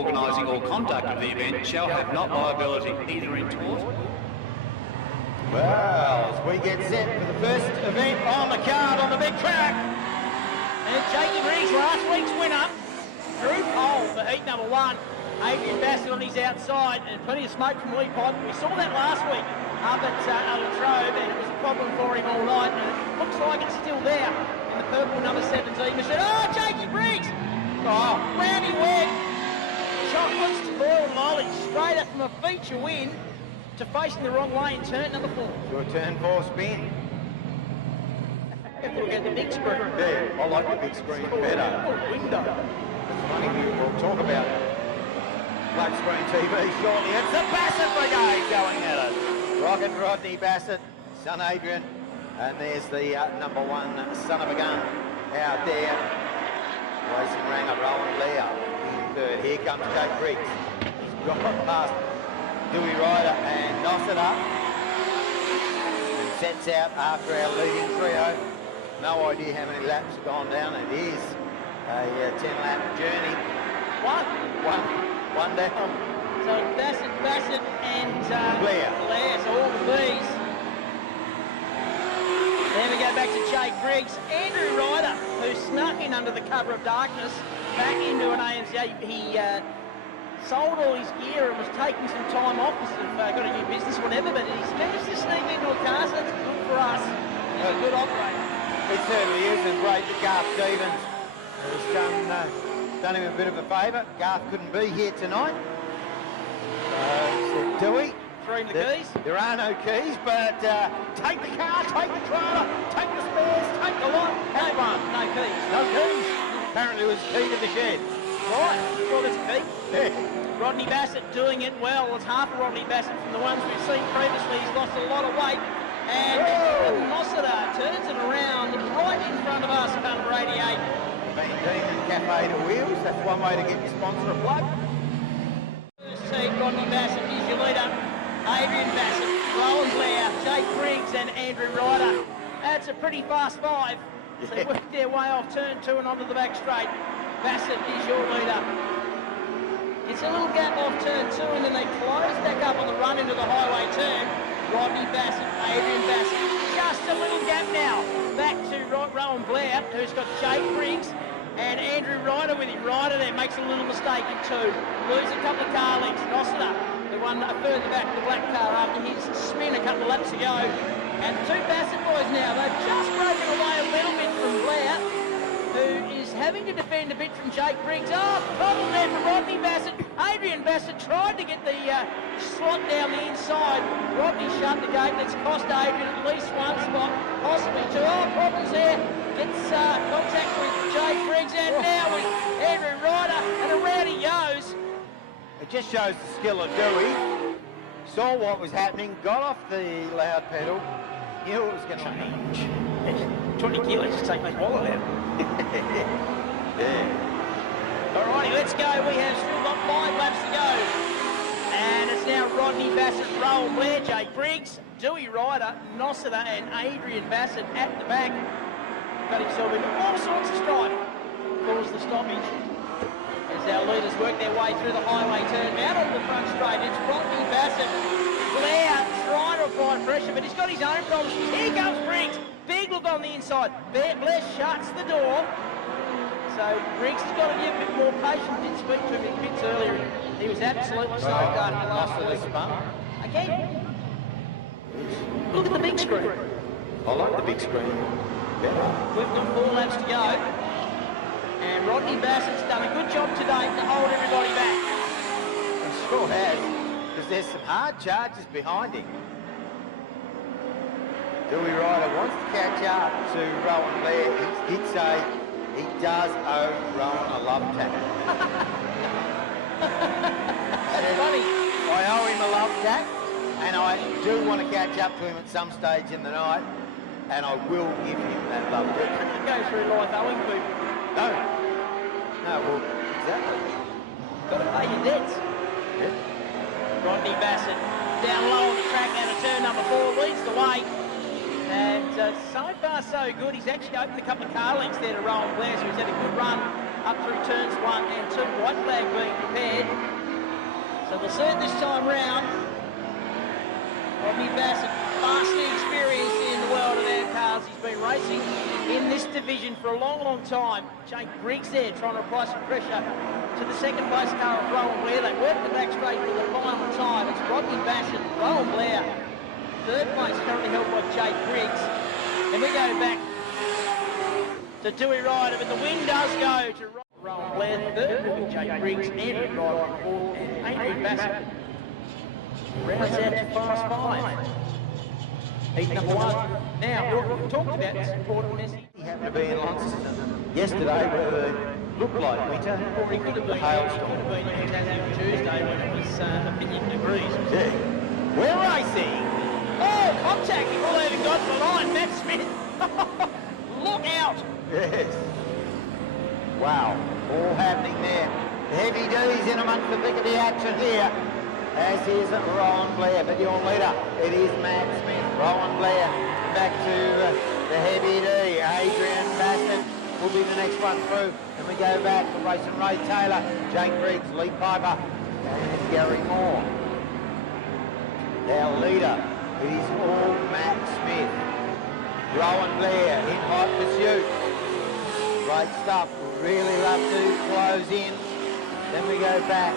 organising or conduct of the event shall have not liability either in tort. Well, as we get set for the first event on the card on the big track. And Jakey Briggs, last week's winner, through pole for heat number 1. Adrian Bassett on his outside, and plenty of smoke from Lee Pipe. We saw that last week up at Latrobe, and it was a problem for him all night, and it looks like it's still there in the purple number 17 machine. Oh, Jakey Briggs! Oh, Randy Webb, chocolates to boiled lollies, straight up from a feature win to facing the wrong way in turn number 4. To a turn 4 spin. Have to look at the big screen. Yeah, I like the big screen better. Oh, window. It's funny, we'll talk about flat screen TV shortly. It's the Bassett Brigade going at it. Rocket Rodney Bassett, son Adrian, and there's the number 1 son of a gun out there. Racing Ranger Rowan Blair in third. Here comes Jake Briggs. He's got past Dewey Ryder and Nossiter. And sets out after our leading trio. No idea how many laps have gone down. It is a 10-lap journey. One down. So Bassett and Blair. So all the B's. Then we go back to Jake Briggs. Andrew Ryder, who snuck in under the cover of darkness back into an AMC. He sold all his gear and was taking some time off because of got a new business or whatever, but he's managed to sneak into a car, so that's good for us. He's a good operator. It certainly is, and great that Garth Stevens has done him a bit of a favour. Garth couldn't be here tonight. So Dewey. Throwing the keys. There are no keys, but take the car, take the trailer, take the spares, take the lot. No keys. No keys. Apparently it was key to the shed. Right, well that's a key. Yeah. Rodney Bassett doing it well. It's half of Rodney Bassett from the ones we've seen previously. He's lost a lot of weight. And Nossiter turns it around right in front of us, car number 88. Van Dien and Cafe to Wheels. That's one way to get your sponsor a plug. First seat, Rodney Bassett is your leader. Adrian Bassett, Rowan Blair, Jake Briggs and Andrew Ryder. That's a pretty fast 5. So they worked their way off turn 2 and onto the back straight. Bassett is your leader. It's a little gap off turn 2 and then they close back up on the run into the highway turn. Rodney Bassett, Adrian Bassett. Just a little gap now. Back to Rowan Blair, who's got Jake Briggs and Andrew Ryder with him. Ryder there makes a little mistake in 2. Loses a couple of car lengths. Nossiter, the one further back, the black car after his spin a couple of laps ago. And the 2 Bassett boys now, they've just broken away a little bit from Blair, who is having to defend a bit from Jake Briggs. Oh, problem there for Rodney Bassett. Adrian Bassett tried to get the slot down the inside. Rodney shut the gate. That's cost Adrian at least 1 spot, possibly 2. Oh, problems there. Gets contact with Jake Briggs, and now with Andrew Ryder, and around he goes. It just shows the skill of Dewey. Saw what was happening, got off the loud pedal, knew it was going to change. 20 kilos to take my wallet out. Yeah. Alrighty, let's go. We have still got 5 laps to go. And it's now Rodney Bassett, Rowan Blair, Jake Briggs, Dewey Ryder, Nossiter and Adrian Bassett at the back. Got himself into all sorts of strife. Caused the stoppage. As our leaders work their way through the highway turn out onto the front straight. It's Rodney Bassett. Blair trying to apply pressure, but he's got his own problems. Here comes Briggs. Big look on the inside. Blair shuts the door. So Briggs has got to be a bit more patient. Did speak to him in bits earlier. He was absolutely stoked after last week. Again, look at the big screen. I like the big screen. Yeah. We've got 4 laps to go. And Rodney Bassett's done a good job today to hold everybody back. He sure has, because there's some hard charges behind him. Dewey Ryder wants to catch up to Rowan Blair. He did say he does owe Rowan a love tap. That's funny. I owe him a love tap, and I do want to catch up to him at some stage in the night, and I will give him that love tap. You go through life owing people. No, well, exactly. Got to pay your debts. Yeah. Rodney Bassett down low on the track out of turn number 4 leads the way. And so far so good. He's actually opened a couple of car links there to Rowan Blair, so he's had a good run up through turns 1 and 2. White flag being prepared. So we'll see it this time round. Rodney Bassett, vastly experienced in the world of Amcas. He's been racing in this division for a long, long time. Jake Briggs there trying to apply some pressure to the second place car of Rowan Blair. They work the back straight for the final time. It's Rodney Bassett, Rowan Blair. Third place currently held by Jake Briggs. And we go back to Dewey Ryder, but the win does go to Rowan Blair. Third will be Jake Briggs, Andrew Ryder on fourth, and Adrian Bassett rounds out to fast 5. Heat number 1. Now, we've talked about this important message. He happened to be in Launceston yesterday where it looked like winter. Or he could have been, Hailstorm. in Tassie on Tuesday when it was a million degrees. Yeah. We're racing. Oh, contact before they even got to the line. Matt Smith. Look out. Yes. Wow. All happening there. The heavy D's in amongst the thick of the action here. As is Rowan Blair, but your leader, it is Matt Smith. Rowan Blair back to the heavy D. Adrian Bassett will be the next one through. And we go back to racing Ray Taylor, Jake Briggs, Lee Piper, and Gary Moore. Our leader is all Matt Smith. Rowan Blair in hot pursuit. Great stuff. Really love to close in. Then we go back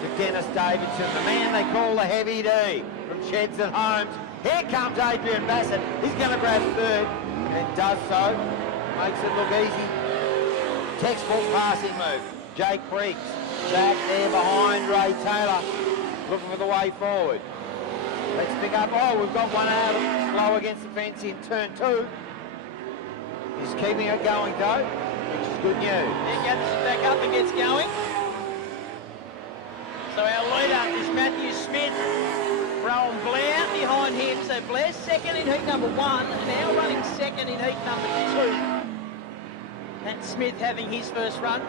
to Dennis Davidson, the man they call the Heavy D from Sheds and Homes. Here comes Adrian Bassett. He's going to grab third and does so. Makes it look easy. Textbook passing move. Jake Briggs back there behind Ray Taylor, looking for the way forward. Let's pick up. Oh, we've got one out slow against the fence in turn 2. He's keeping it going though, which is good news. There gathers it back up and gets going. So our leader is Matthew Smith. Rowan Blair behind him. So Blair's second in heat number 1, and now running second in heat number 2. Matt Smith having his first run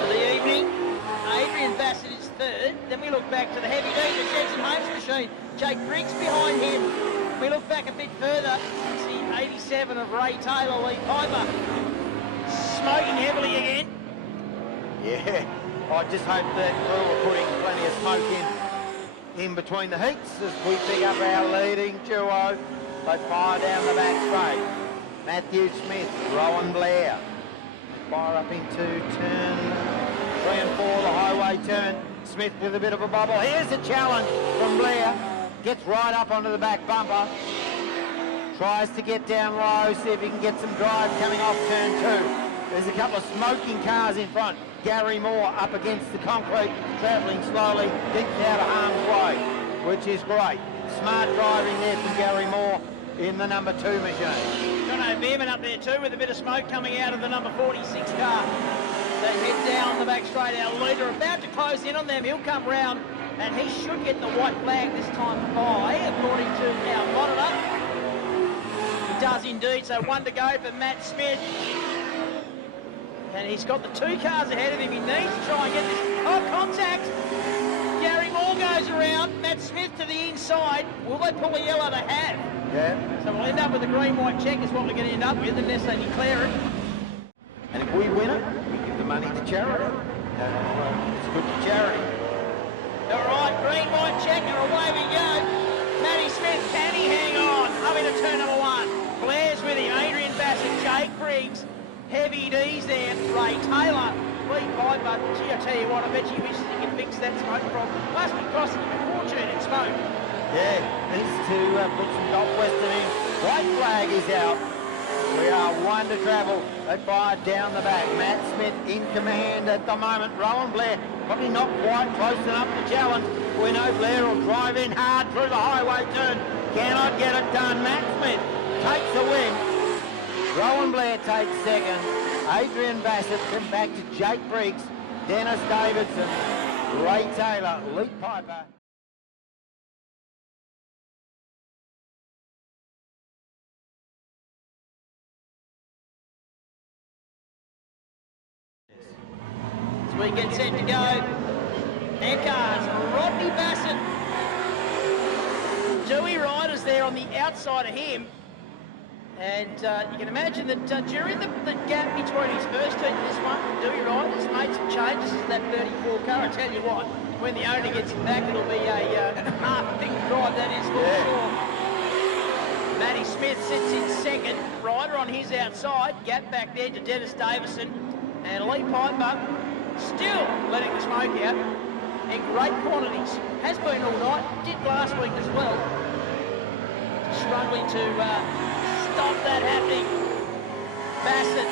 for the evening. Adrian Bassett is third. Then we look back to the heavy D, the Sheds and Homes machine. Jake Briggs behind him. We look back a bit further. See 87 of Ray Taylor, Lee Piper. Smoking heavily again. Yeah, I just hope that crew are putting plenty of smoke in between the heats as we pick up our leading duo. They fire down the back straight. Matthew Smith, Rowan Blair. Fire up into turn 3 and 4, the highway turn. Smith with a bit of a bubble. Here's a challenge from Blair. Gets right up onto the back bumper. Tries to get down low, see if he can get some drive coming off turn 2. There's a couple of smoking cars in front. Gary Moore up against the concrete, travelling slowly, deep out of harm's way, which is great. Smart driving there from Gary Moore in the number 2 machine. Jono Beerman up there too with a bit of smoke coming out of the number 46 car. They head down the back straight. Our leader about to close in on them. He'll come round and he should get the white flag this time by, according to our monitor. He does indeed, so 1 to go for Matt Smith. And he's got the 2 cars ahead of him. He needs to try and get this. Oh, contact! Gary Moore goes around. Matt Smith to the inside. Will they pull a yellow? They have. Yeah. So we'll end up with a green-white check is what we're going to end up with unless they declare it. And if we win it, we give the money to charity. It's good for charity. All right, green-white check and away we go. Matty Smith, can he hang on? Up into turn number 1. Blair's with him. Adrian Bassett, Jake Briggs. Heavy D's there, Ray Taylor, Lee Piper. Gee, I tell you what, I bet you wishes he could fix that smoke problem. Must be costing him a fortune in smoke. Yeah, needs to put some Gulf Western in. White flag is out. We are 1 to travel. They fire down the back. Matt Smith in command at the moment. Rowan Blair probably not quite close enough to challenge. We know Blair will drive in hard through the highway turn. Cannot get it done. Matt Smith takes the win. Rowan Blair takes second. Adrian Bassett sent back to Jake Briggs, Dennis Davidson, Ray Taylor, Lee Piper. As we get set to go, Amcas, Rodney Bassett. Dewey Ryder's there on the outside of him. And you can imagine that during the gap between his first heat and this one, Dewey Ryder's made some changes to that 34 car. I tell you what, when the owner gets him back, it'll be a half-pink drive, that is for sure. Matty Smith sits in second, Ryder on his outside, gap back there to Dennis Davison, and Lee Piper still letting the smoke out in great quantities. Has been all night, did last week as well. Struggling to stop that happening. Bassett,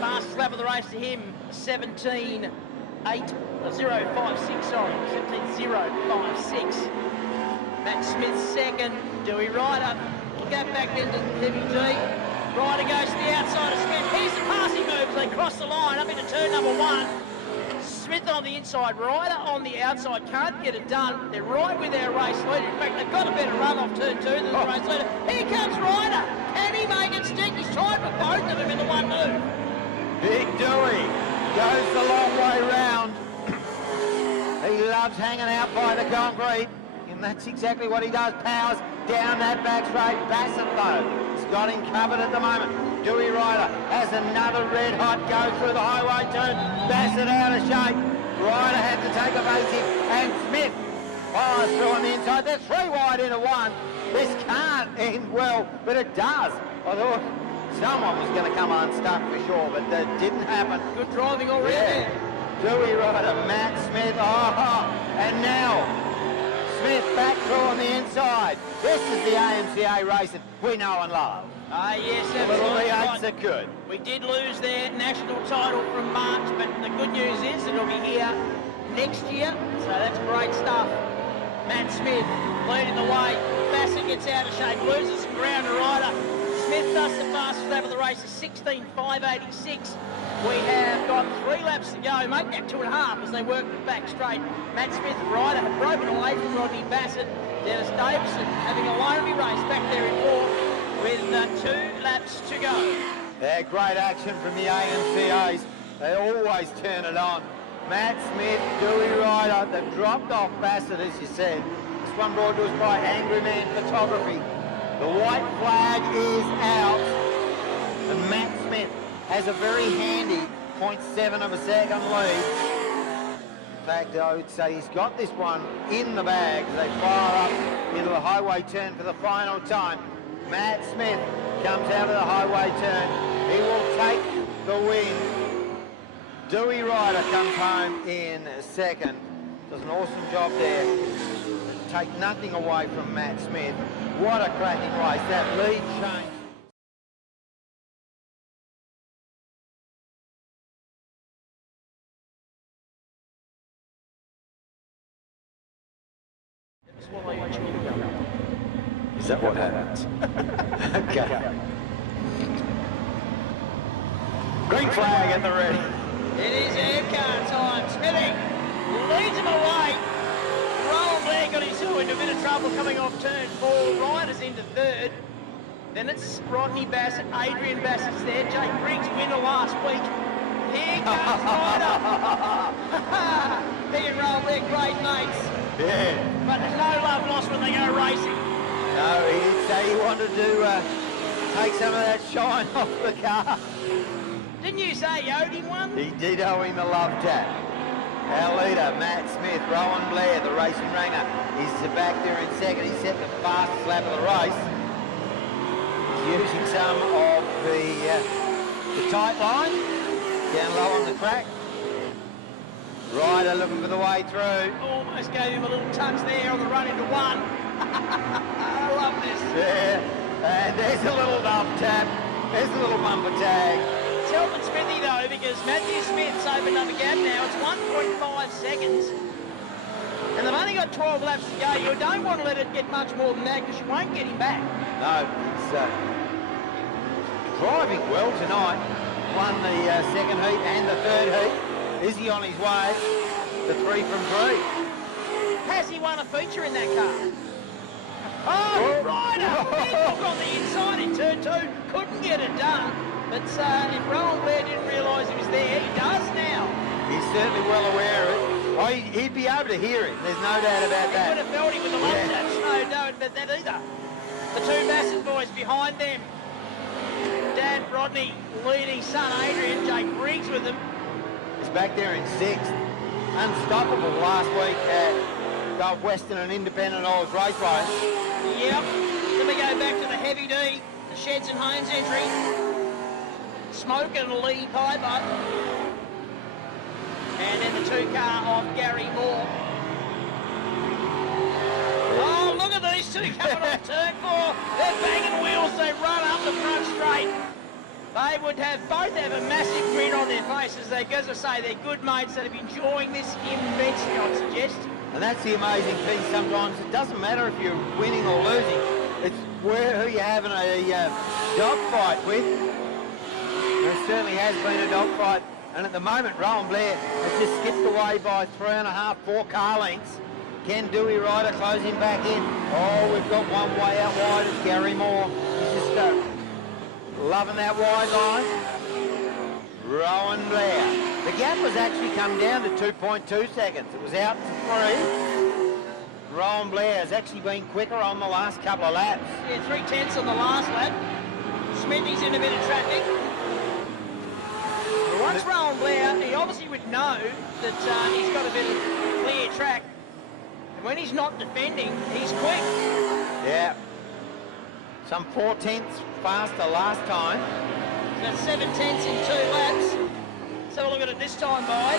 fastest lap of the race to him, 17.056, sorry, 17.056. Matt Smith second, Dewey Ryder. Gap back into heavy D. Ryder goes to the outside of Smith. Here's the passing move as they cross the line up into turn number 1. Smith on the inside, Ryder on the outside, can't get it done. They're right with their race leader. In fact, they've got a better run off turn 2 than the race leader. Here comes Ryder. Can he make it stick? He's tied for both of them in the one move. Big Dewey goes the long way round. He loves hanging out by the concrete, and that's exactly what he does. Powers down that back straight. Bassett, though, has got him covered at the moment. Dewey Ryder has another red hot go through the highway turn. Bassett out of shape. Ryder had to take evasive, and Smith fires through on the inside. They're 3 wide into 1. This can't end well, but it does. I thought someone was going to come unstuck for sure, but that didn't happen. Good driving already. Yeah. Dewey Ryder, Matt Smith, and now Smith back through on the inside. This is the AMCA racing we know and love. Yes, The little absolutely. V8s are good. We did lose their national title from March, but the good news is it'll be here next year, so that's great stuff. Matt Smith leading the way. Bassett gets out of shape, loses some ground to Ryder. Smith does the fastest lap of the race, 16.586. We have got 3 laps to go, make that 2.5 as they work back straight. Matt Smith and Ryder have broken away from Rodney Bassett. Dennis Davison having a lonely race back there in 4th with 2 laps to go. Yeah, great action from the AMCAs. They always turn it on. Matt Smith, Dewey Ryder, they've dropped off Bassett, as you said. This one brought to us by Angry Man Photography. The white flag is out, and Matt Smith has a very handy 0.7 of a second lead. In fact, I would say he's got this one in the bag. They fire up into the highway turn for the final time. Matt Smith comes out of the highway turn. He will take the win. Dewey Ryder comes home in second. Does an awesome job there. Take nothing away from Matt Smith. What a cracking race. That lead change. Is that what happens? Okay. Green flag at the ready. It is Amcas time. Smithy leads him away. Rowan Blair got himself into a bit of trouble coming off turn 4. Ryder's into 3rd. Then it's Rodney Bassett, Adrian Bassett's there. Jake Briggs winner last week. Here comes Ryder. He and Rowan Blair, great mates. Yeah. But there's no love lost when they go racing. No, he did say he wanted to take some of that shine off the car. Didn't you say you owed him one? He did owe him a love tap. Our leader, Matt Smith, Rowan Blair, the racing ringer, is back there in second. He set the fastest lap of the race. He's using some of the tight line down low on the track. Ryder looking for the way through. Almost gave him a little touch there on the run into 1. I love this. Yeah, and there's a little love tap. There's a little bumper tag. It's helping Smithy though, because Matthew Smith's opened up a gap now. It's 1.5 seconds. And they've only got 12 laps to go. You don't want to let it get much more than that because you won't get him back. No, he's driving well tonight. Won the second heat and the third heat. Is he on his way to 3 from 3? Has he won a feature in that car? Oh, Ryder! He looked on the inside in turn 2. Couldn't get it done. But if Rowan Blair didn't realise he was there, he does now. He's certainly well aware of it. Oh, he'd be able to hear it. There's no doubt about that. He would have felt him with the love taps. No doubt about that either. The 2 Bassett boys behind them. Grant Rodney leading son Adrian. Jake Briggs with him. He's back there in 6th. Unstoppable last week at Gulf Western and Independent Oils Raceway. Yep. Then we go back to the Heavy D, the Sheds and Homes entry. Smoke and Lee Piper. And then the 2-car of Gary Moore. Oh, look at these two coming off turn 4. They're banging wheels. They run up the front straight. They would both have a massive grin on their faces. As I say, they're good mates that have been enjoying this immensely, I'd suggest. And that's the amazing thing sometimes. It doesn't matter if you're winning or losing. It's who you're having a dogfight with. There certainly has been a dogfight. And at the moment, Rowan Blair has just skipped away by 3.5, 4 car lengths. Ken Dewey Ryder closing back in. Oh, we've got one way out wide. It's Gary Moore. He's just loving that wide line. Rowan Blair. The gap has actually come down to 2.2 seconds. It was out to 3. Rowan Blair has actually been quicker on the last couple of laps. Yeah, 3/10 on the last lap. Smithy's in a bit of traffic. Once Rowan Blair, he obviously would know that he's got a bit of clear track. And when he's not defending, he's quick. Yeah. Some 4/10 faster last time. So that's 7/10 in 2 laps. Let's have a look at it this time, boy.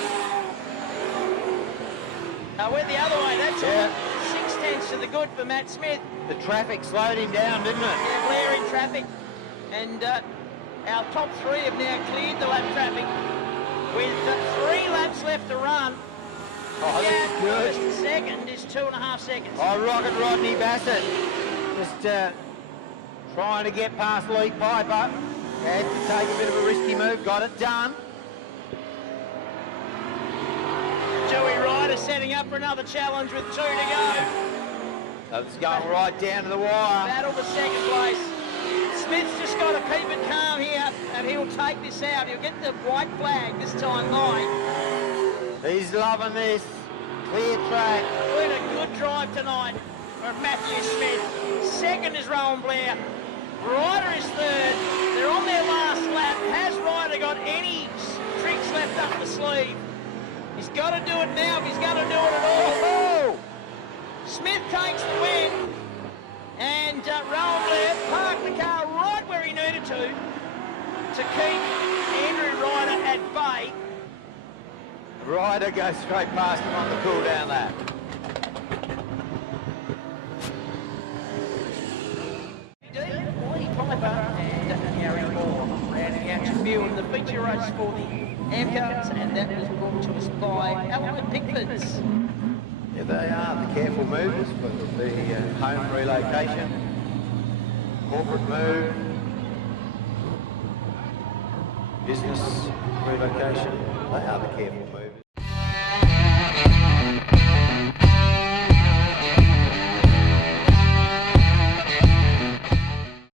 Went the other way. That's 6/10 to the good for Matt Smith. The traffic slowed him down, didn't it? Yeah, Blair in traffic. And our top 3 have now cleared the lap traffic with 3 laps left to run. Oh, this is good. First second is 2.5 seconds. Oh, Rocket Rodney Bassett just trying to get past Lee Piper. Had to take a bit of a risky move, got it done. Joey Ryder setting up for another challenge with 2 to go. So it's going right down to the wire. Battle for second place. Smith's just got to keep it calm here and he'll take this out. He'll get the white flag this time night. He's loving this. Clear track. Been a good drive tonight from Matthew Smith. Second is Rowan Blair. Ryder is 3rd. They're on their last lap. Has Ryder got any tricks left up the sleeve? He's got to do it now if he's going to do it at all. Oh! Smith takes the win. And Rowan Blair parked the car right where he needed to keep Andrew Ryder at bay. Ryder goes straight past him on the cool down lap. Lee Piper and Gary Moore rounding out your view of the feature race for the Amcas, and that was brought to us by Allied Pickfords. Yeah, they are the careful movers for the home relocation, corporate move, business relocation. They are the careful